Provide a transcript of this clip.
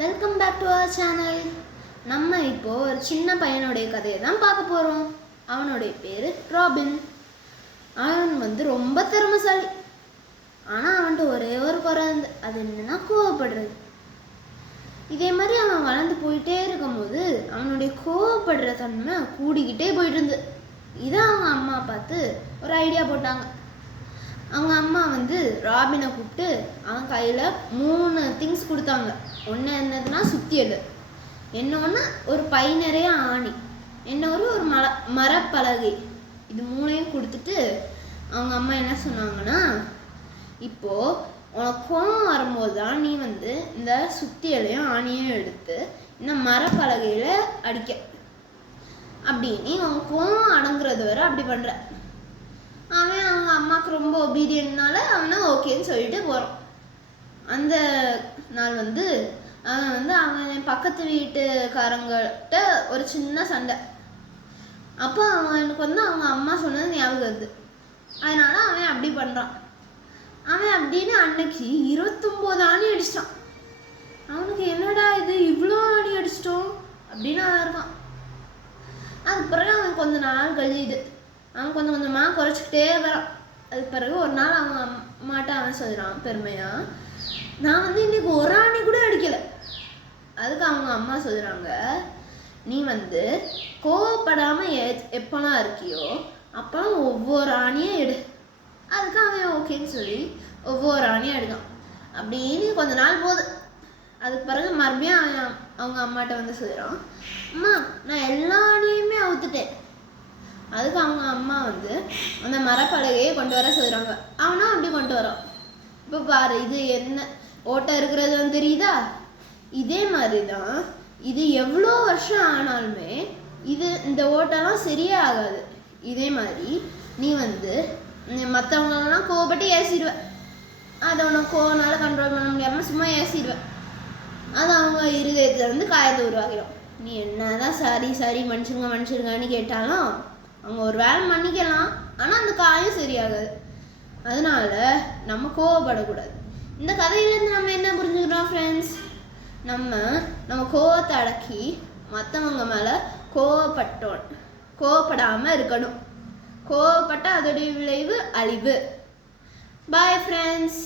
Welcome back to our channel. நம்ம இப்போ ஒரு சின்ன பையனுடைய கதையை தான் பார்க்க போகிறோம். அவனுடைய பேர் ராபின். அவன் ரொம்ப திறமைசாலி. ஆனால் அவன்கிட்ட ஒரே ஒரு குறை இருந்து, அது என்னன்னா கோவப்படுறது. இதே மாதிரி அவன் வளர்ந்து போயிட்டே இருக்கும்போது அவனுடைய கோவப்படுற தன்மை கூடிக்கிட்டே போயிட்டு இருந்து. இதை அவங்க அம்மா பார்த்து ஒரு ஐடியா போட்டாங்க. அவங்க அம்மா ராபினை கூப்பிட்டு அவன் கையில் 3 திங்ஸ் கொடுத்தாங்க. ஒன்று என்னதுன்னா சுத்தியல், இன்னொன்று ஒரு பை நிறைய ஆணி, இன்னொரு ஒரு மரப்பலகை. இது 3ஐயும் கொடுத்துட்டு அவங்க அம்மா என்ன சொன்னாங்கன்னா, இப்போது உனக்கு கோவம் வரும்போது தான் நீ இந்த சுத்தியலையும் ஆணியையும் எடுத்து இந்த மரப்பலகையில் அடிக்க, அப்படின்னு உன் கோவம் அடங்குறது வரை அப்படி பண்ணுற. அவன் அவங்க அம்மாவுக்கு ரொம்ப ஒபீடியன்ட்னால அவனை ஓகேன்னு சொல்லிட்டு போகிறான். அந்த நாள் அவன் பக்கத்து வீட்டுக்காரங்கிட்ட ஒரு சின்ன சண்டை. அப்போ அவனுக்கு அவங்க அம்மா சொன்னது ஞாபகம் வருது. அதனால அவன் அப்படி பண்ணுறான். அவன் அப்படின்னு அன்னைக்கு 29 ஆணி அடிச்சிட்டான். அவனுக்கு என்னடா இது இவ்வளோ ஆணி அடிச்சிட்டோம் அப்படின்னு அவன் இருக்கான். அதுக்கு பிறகு அவன் கொஞ்ச நாள் கழியுது. அவன் கொஞ்சம் கொஞ்சமாக குறைச்சிக்கிட்டே வரான். அதுக்கு பிறகு ஒரு நாள் அவங்க அம்மாட்ட அவன் சொல்கிறான் பெருமையாக, நான் இன்னைக்கு ஒரு ஆணி கூட அடிக்கலை. அதுக்கு அவங்க அம்மா சொல்கிறாங்க, நீ கோவப்படாமல் எப்போலாம் இருக்கியோ அப்போலாம் ஒவ்வொரு ஆணியும் எடு. அதுக்கு அவன் ஓகேன்னு சொல்லி ஒவ்வொரு ஆணியும் எடுக்கான். அப்படின்னு கொஞ்ச நாள் போகுது. அதுக்கு பிறகு மறுபடியும் அவன் அவங்க அம்மாட்ட சொல்கிறான், அம்மா நான் எல்லா ஆணியுமே அவுத்துட்டேன். அதுக்கு அவங்க அம்மா அந்த மரப்பலகையை கொண்டு வர சொல்கிறாங்க. அவனும் அப்படி கொண்டு வரான். இப்போ பாரு, இது என்ன ஓட்டை இருக்கிறது தெரியுதா? இதே மாதிரி தான் இது எவ்வளோ வருஷம் ஆனாலுமே இந்த ஓட்டெல்லாம் சரியே ஆகாது. இதே மாதிரி நீ மற்றவங்களெல்லாம் கோவப்பட்டு ஏசிடுவேன். அதை உனக்கு கோவனால கண்ட்ரோல் பண்ண முடியாமல் சும்மா ஏசிடுவேன். அது அவங்க இருதயத்தில் காயத்தை உருவாக்கிடும். நீ என்னதான் சாரி மன்னிச்சிருங்கன்னு கேட்டாலும் அவங்க ஒரு வேலை மன்னிக்கலாம், ஆனால் அந்த காயம் சரியாகாது. அதனால நம்ம கோவப்படக்கூடாது. இந்த கதையிலேருந்து நம்ம என்ன புரிஞ்சுக்கிறோம் ஃப்ரெண்ட்ஸ்? நம்ம கோவத்தை அடக்கி மற்றவங்க மேலே கோவப்படாமல் இருக்கணும். கோவப்பட்டால் அதோடைய விளைவு அழிவு. Bye friends.